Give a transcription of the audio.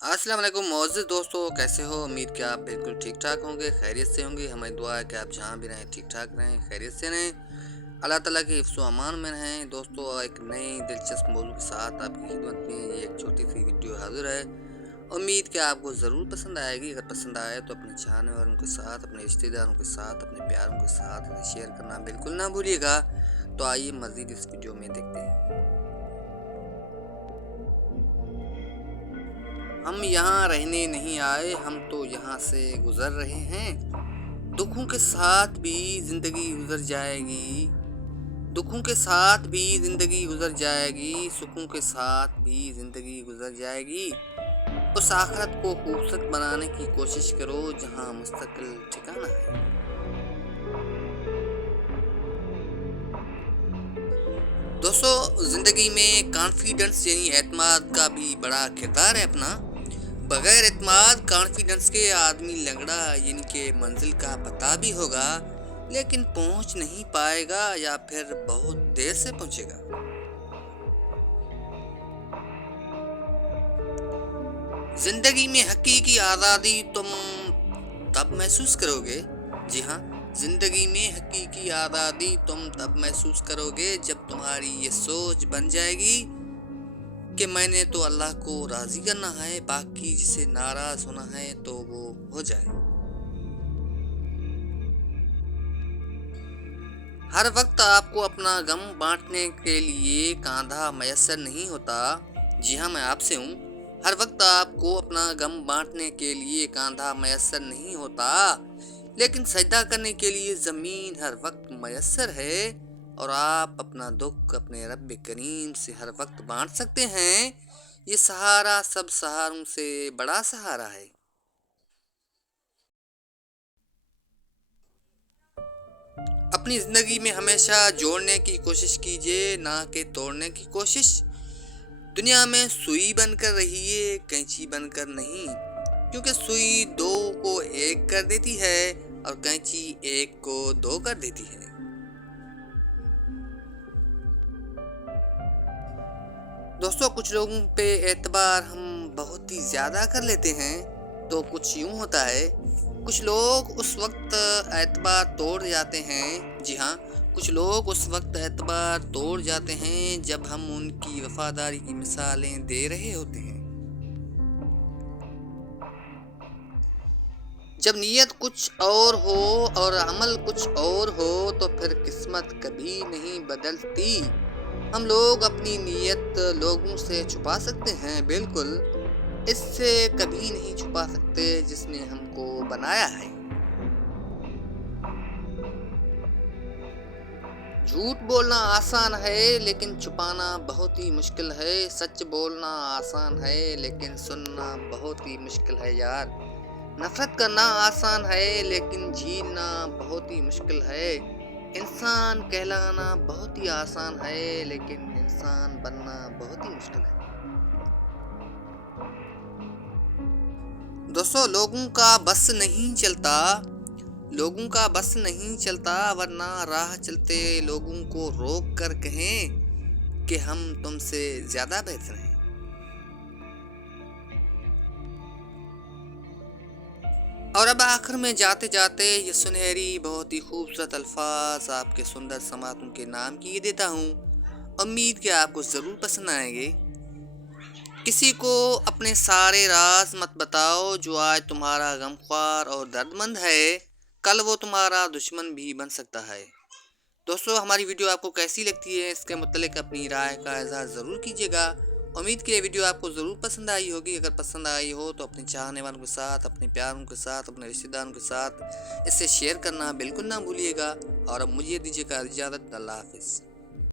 अस्सलाम वालेकुम मोअज़्ज़िज़ दोस्तों, कैसे हो? उम्मीद कि आप बिल्कुल ठीक ठाक होंगे, खैरियत से होंगे। हमारी दुआ है कि आप जहाँ भी रहें ठीक ठाक रहें, खैरियत से रहें, अल्लाह ताला के हिफ्ज़ व अमान में रहें। दोस्तों, एक नई दिलचस्प मौज़ू के साथ आपकी खिदमत में ये एक छोटी सी वीडियो हाज़िर है। उम्मीद कि आपको ज़रूर पसंद आएगी। अगर पसंद आए तो अपने चाहने वालों के साथ, अपने रिश्तेदारों के साथ, अपने प्यारों के साथ इसे शेयर करना बिल्कुल ना भूलिएगा। तो आइए मज़ीद इस वीडियो में देखते हैं। हम यहाँ रहने नहीं आए, हम तो यहाँ से गुजर रहे हैं। दुखों के साथ भी जिंदगी गुजर जाएगी। दुखों के साथ भी जिंदगी गुजर जाएगी, सुखों के साथ भी जिंदगी गुजर जाएगी। उस आखिरत को खूबसूरत बनाने की कोशिश करो जहाँ मुस्तकिल ठिकाना है। दोस्तों, जिंदगी में कॉन्फिडेंस यानी एतमाद का भी बड़ा किरदार है अपना। बगैर एतमाद कॉन्फिडेंस के आदमी लंगड़ा यानी कि मंजिल का पता भी होगा लेकिन पहुंच नहीं पाएगा या फिर बहुत देर से पहुंचेगा। जिंदगी में हकीकी आज़ादी तुम तब महसूस करोगे। जी हाँ, जिंदगी में हकीकी आज़ादी तुम तब महसूस करोगे जब तुम्हारी ये सोच बन जाएगी कि मैंने तो अल्लाह को राज़ी करना है, बाकी जिसे नाराज़ होना है तो वो हो जाए। हर वक्त आपको अपना गम बांटने के लिए कंधा मैसर नहीं होता। जी हाँ, मैं आपसे हूँ। हर वक्त आपको अपना गम बांटने के लिए कंधा मैसर नहीं होता, लेकिन सजदा करने के लिए ज़मीन हर वक्त मैसर है। और आप अपना दुख अपने रब करीम से हर वक्त बांट सकते हैं। ये सहारा सब सहारों से बड़ा सहारा है। अपनी ज़िंदगी में हमेशा जोड़ने की कोशिश कीजिए, ना कि तोड़ने की कोशिश। दुनिया में सुई बनकर रहिए, कैंची बनकर नहीं, क्योंकि सुई दो को एक कर देती है और कैंची एक को दो कर देती है। दोस्तों, कुछ लोगों पे एतबार हम बहुत ही ज़्यादा कर लेते हैं, तो कुछ यूं होता है। कुछ लोग उस वक्त एतबार तोड़ जाते हैं। जी हाँ, कुछ लोग उस वक्त एतबार तोड़ जाते हैं जब हम उनकी वफादारी की मिसालें दे रहे होते हैं। जब नीयत कुछ और हो और अमल कुछ और हो तो फिर किस्मत कभी नहीं बदलती। हम लोग अपनी नीयत लोगों से छुपा सकते हैं, बिल्कुल, इससे कभी नहीं छुपा सकते जिसने हमको बनाया है। झूठ बोलना आसान है लेकिन छुपाना बहुत ही मुश्किल है। सच बोलना आसान है लेकिन सुनना बहुत ही मुश्किल है यार। नफरत करना आसान है लेकिन झीलना बहुत ही मुश्किल है। इंसान कहलाना बहुत ही आसान है लेकिन इंसान बनना बहुत ही मुश्किल है। दोस्तों, लोगों का बस नहीं चलता, वरना राह चलते लोगों को रोक कर कहें कि हम तुमसे ज्यादा बेहतर हैं। और अब आखिर में जाते जाते ये सुनहरी बहुत ही खूबसूरत अल्फाज आपके सुंदर समातों के नाम किए देता हूँ। उम्मीद कि आपको जरूर पसंद आएंगे। किसी को अपने सारे राज मत बताओ, जो आज तुम्हारा गमख्वार और दर्दमंद है कल वो तुम्हारा दुश्मन भी बन सकता है। दोस्तों, हमारी वीडियो आपको कैसी लगती है इसके मुतालिक अपनी राय का इज़हार ज़रूर कीजिएगा। उम्मीद की ये वीडियो आपको ज़रूर पसंद आई होगी। अगर पसंद आई हो तो अपने चाहने वालों के साथ, अपने प्यारों के साथ, अपने रिश्तेदारों के साथ इसे शेयर करना बिल्कुल ना भूलिएगा। और अब मुझे दीजिएगा इजाज़त। अल्लाह हाफिज़।